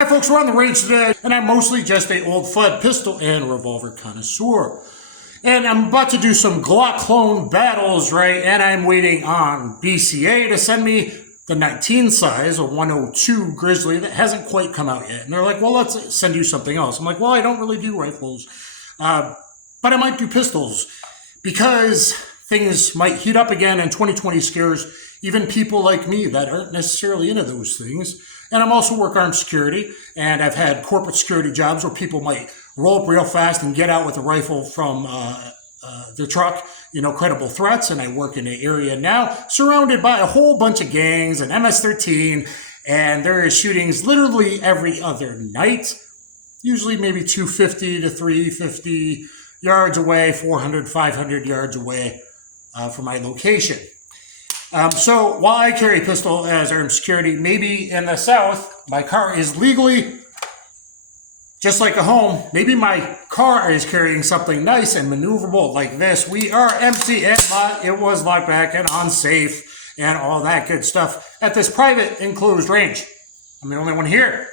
Hi folks, we're on the range today, and I'm mostly just a old Flood pistol and revolver connoisseur. And I'm about to do some Glock clone battles, right? And I'm waiting on BCA to send me the 19 size, a 102 Grizzly that hasn't quite come out yet. And they're like, well, let's send you something else. I'm like, well, I don't really do rifles, but I might do pistols because things might heat up again, and 2020 scares even people like me that aren't necessarily into those things. And I'm also work armed security, and I've had corporate security jobs where people might roll up real fast and get out with a rifle from their truck, credible threats. And I work in an area now surrounded by a whole bunch of gangs and MS-13, and there is shootings literally every other night, usually maybe 250 to 350 yards away, 400, 500 yards away from my location. So while I carry a pistol as armed security, maybe in the South, my car is legally just like a home. Maybe my car is carrying something nice and maneuverable like this. We are empty and it was locked back and unsafe and all that good stuff at this private enclosed range. I'm the only one here.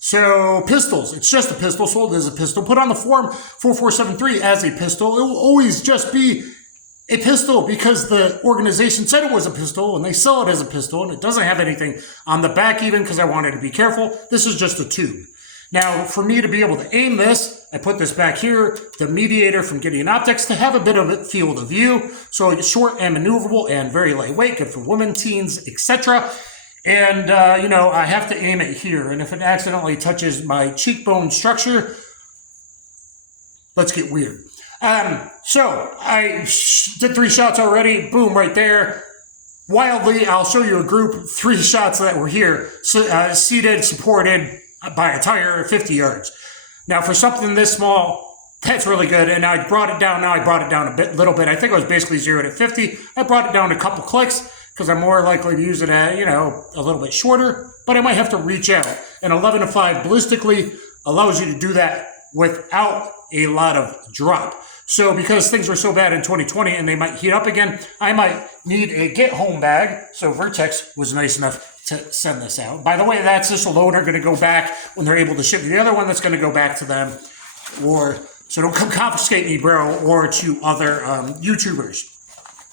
So pistols, it's just a pistol, sold as a pistol, put on the form 4473 as a pistol. It will always just be a pistol because the organization said it was a pistol and they sell it as a pistol, and it doesn't have anything on the back even because I wanted to be careful. This is just a tube. Now, for me to be able to aim this, I put this back here, the mediator from Gideon Optics, to have a bit of a field of view. So it's short and maneuverable and very lightweight, good for women, teens, etc. And, I have to aim it here. And if it accidentally touches my cheekbone structure, let's get weird. So I did 3 shots already. Boom, right there. Wildly, I'll show you a group, 3 shots that were here, seated, supported by a tire, 50 yards. Now, for something this small, that's really good. And I brought it down. Now I brought it down a little bit. I think it was basically 0 to 50. I brought it down a couple clicks because I'm more likely to use it at, a little bit shorter, but I might have to reach out. And 11 to 5 ballistically allows you to do that without a lot of drop. So because things were so bad in 2020 and they might heat up again, I might need a get-home bag. So Vertx was nice enough to send this out. By the way, that's just a loaner going to go back when they're able to ship the other one that's going to go back to them. So don't come confiscate me, bro, or to other YouTubers.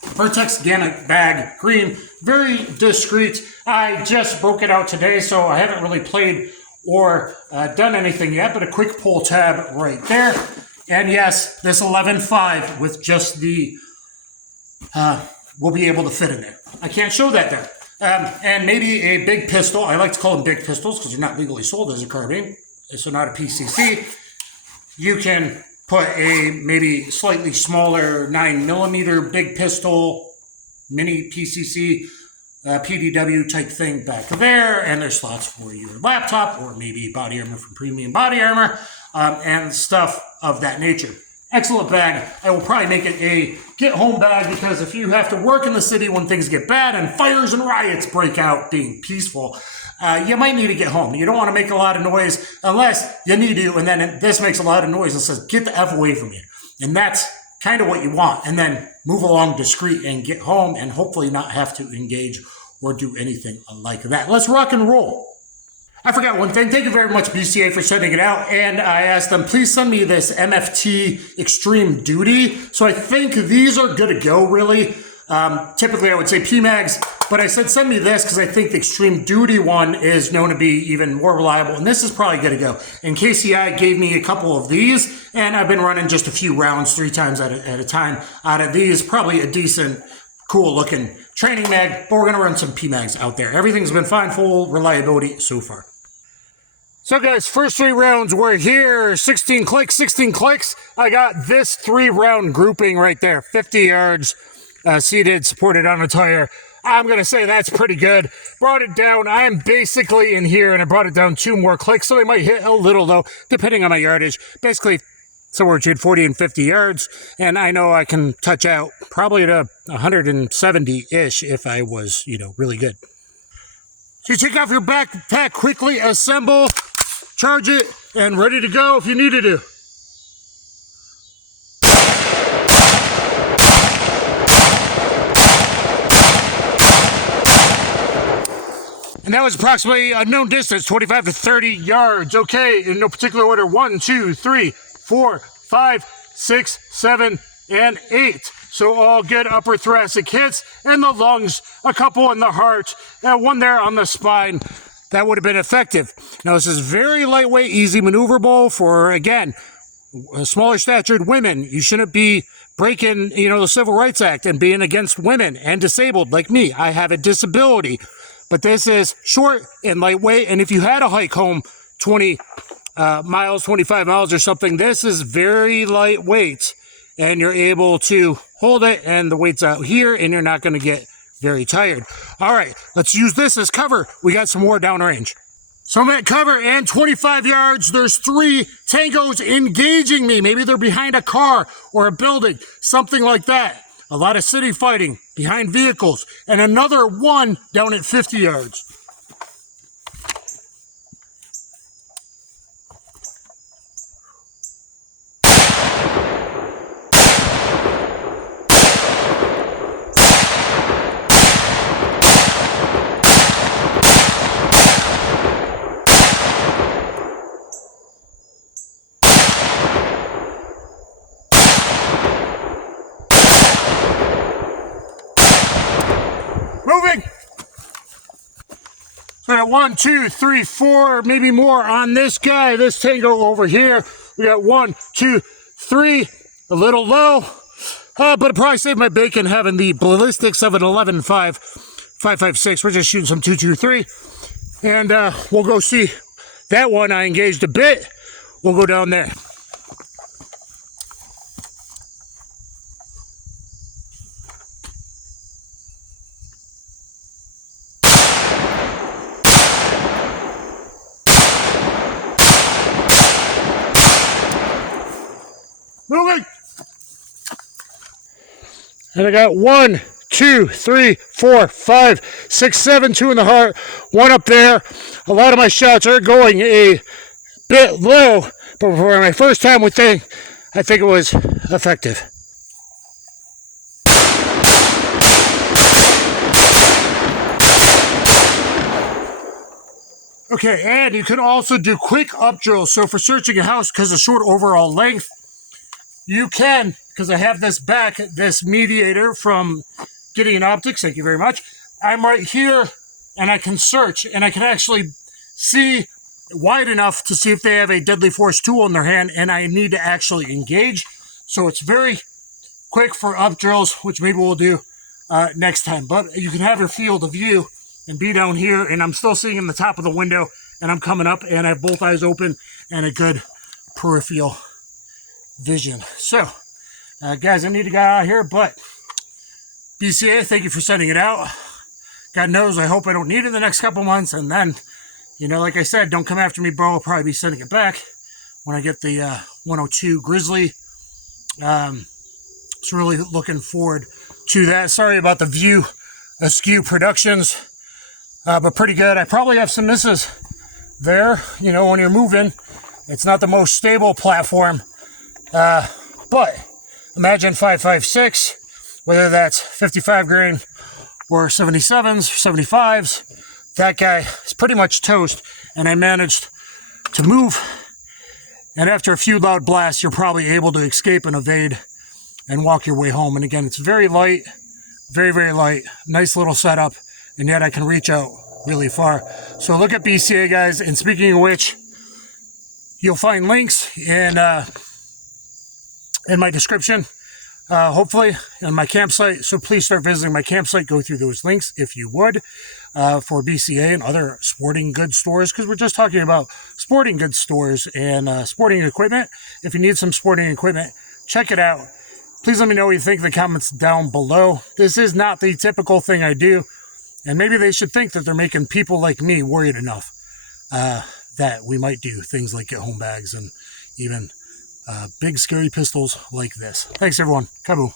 Vertx Gamut bag, green, very discreet. I just broke it out today, so I haven't really played or done anything yet, but a quick pull tab right there. And yes, this 11.5 with just the, will be able to fit in there. I can't show that there. And maybe a big pistol. I like to call them big pistols because they're not legally sold as a carbine. So not a PCC. You can put a maybe slightly smaller 9mm big pistol, mini PCC, PDW type thing back there. And there's slots for your laptop or maybe body armor from Premium Body Armor. And stuff of that nature. Excellent bag. I will probably make it a get-home bag because if you have to work in the city when things get bad and fires and riots break out being peaceful, you might need to get home. You don't want to make a lot of noise unless you need to, and then this makes a lot of noise and says, get the F away from me. And that's kind of what you want. And then move along discreet and get home and hopefully not have to engage or do anything like that. Let's rock and roll. I forgot one thing. Thank you very much, BCA, for sending it out. And I asked them, please send me this MFT Extreme Duty. So I think these are good to go, really. Typically, I would say PMags, but I said send me this because I think the Extreme Duty one is known to be even more reliable. And this is probably good to go. And KCI gave me a couple of these, and I've been running just a few rounds 3 times at a time out of these. Probably a decent, cool-looking training mag, but we're going to run some PMags out there. Everything's been fine, full reliability so far. So guys, first 3 rounds were here, 16 clicks. I got this 3-round grouping right there, 50 yards, seated, supported on a tire. I'm going to say that's pretty good. Brought it down. I am basically in here, and I brought it down 2 more clicks, so they might hit a little, though, depending on my yardage. Basically, somewhere between 40 and 50 yards, and I know I can touch out probably to 170-ish if I was, really good. So you take off your backpack, quickly assemble, charge it, and ready to go if you needed to. And that was approximately a known distance, 25 to 30 yards. Okay, in no particular order, 1, 2, 3, 4, 5, 6, 7, and 8. So all good upper thoracic hits, and the lungs, a couple in the heart, and one there on the spine. That would have been effective. Now this is very lightweight, easy maneuverable for, again, smaller statured women. You shouldn't be breaking, the Civil Rights Act and being against women and disabled like me. I have a disability. But this is short and lightweight, and if you had a hike home 20 miles, 25 miles or something, this is very lightweight, and you're able to hold it, and the weight's out here, and you're not going to get very tired. All right, let's use this as cover. We got some more downrange. So I'm at cover, and 25 yards, there's 3 tangos engaging me. Maybe they're behind a car or a building, something like that. A lot of city fighting behind vehicles, and another one down at 50 yards. Moving. So we got 1, 2, 3, 4, maybe more on this guy, this tango over here. We got 1, 2, 3, a little low, but it probably saved my bacon having the ballistics of an 11.5, 5.56. We're just shooting some 2.23, and we'll go see that one. I engaged a bit. We'll go down there. Moving. And I got 1, 2, 3, 4, 5, 6, 7, 2 in the heart, 1 up there. A lot of my shots are going a bit low, but for my first time with thing, I think it was effective. Okay, and you can also do quick up drills. So for searching a house, because of short overall length, you can, because I have this back, this mediator from Gideon Optics, thank you very much. I'm right here, and I can search, and I can actually see wide enough to see if they have a deadly force tool in their hand, and I need to actually engage. So it's very quick for up drills, which maybe we'll do next time. But you can have your field of view and be down here, and I'm still seeing in the top of the window, and I'm coming up, and I have both eyes open and a good peripheral vision. So, guys, I need to get out of here, but BCA, thank you for sending it out. God knows, I hope I don't need it the next couple months, and then, like I said, don't come after me, bro. I'll probably be sending it back when I get the 102 Grizzly. So really looking forward to that. Sorry about the view askew productions, but pretty good. I probably have some misses there. When you're moving, it's not the most stable platform. But imagine 5.56, whether that's 55 grain or 77s, 75s, that guy is pretty much toast, and I managed to move, and after a few loud blasts, you're probably able to escape and evade and walk your way home. And again, it's very light, very, very light, nice little setup, and yet I can reach out really far. So look at BCA, guys, and speaking of which, you'll find links in my description, hopefully, on my campsite. So please start visiting my campsite. Go through those links if you would, for BCA and other sporting goods stores, because we're just talking about sporting goods stores and sporting equipment. If you need some sporting equipment, check it out. Please let me know what you think in the comments down below. This is not the typical thing I do, and maybe they should think that they're making people like me worried enough that we might do things like get home bags and even big scary pistols like this. Thanks, everyone. Kaboom.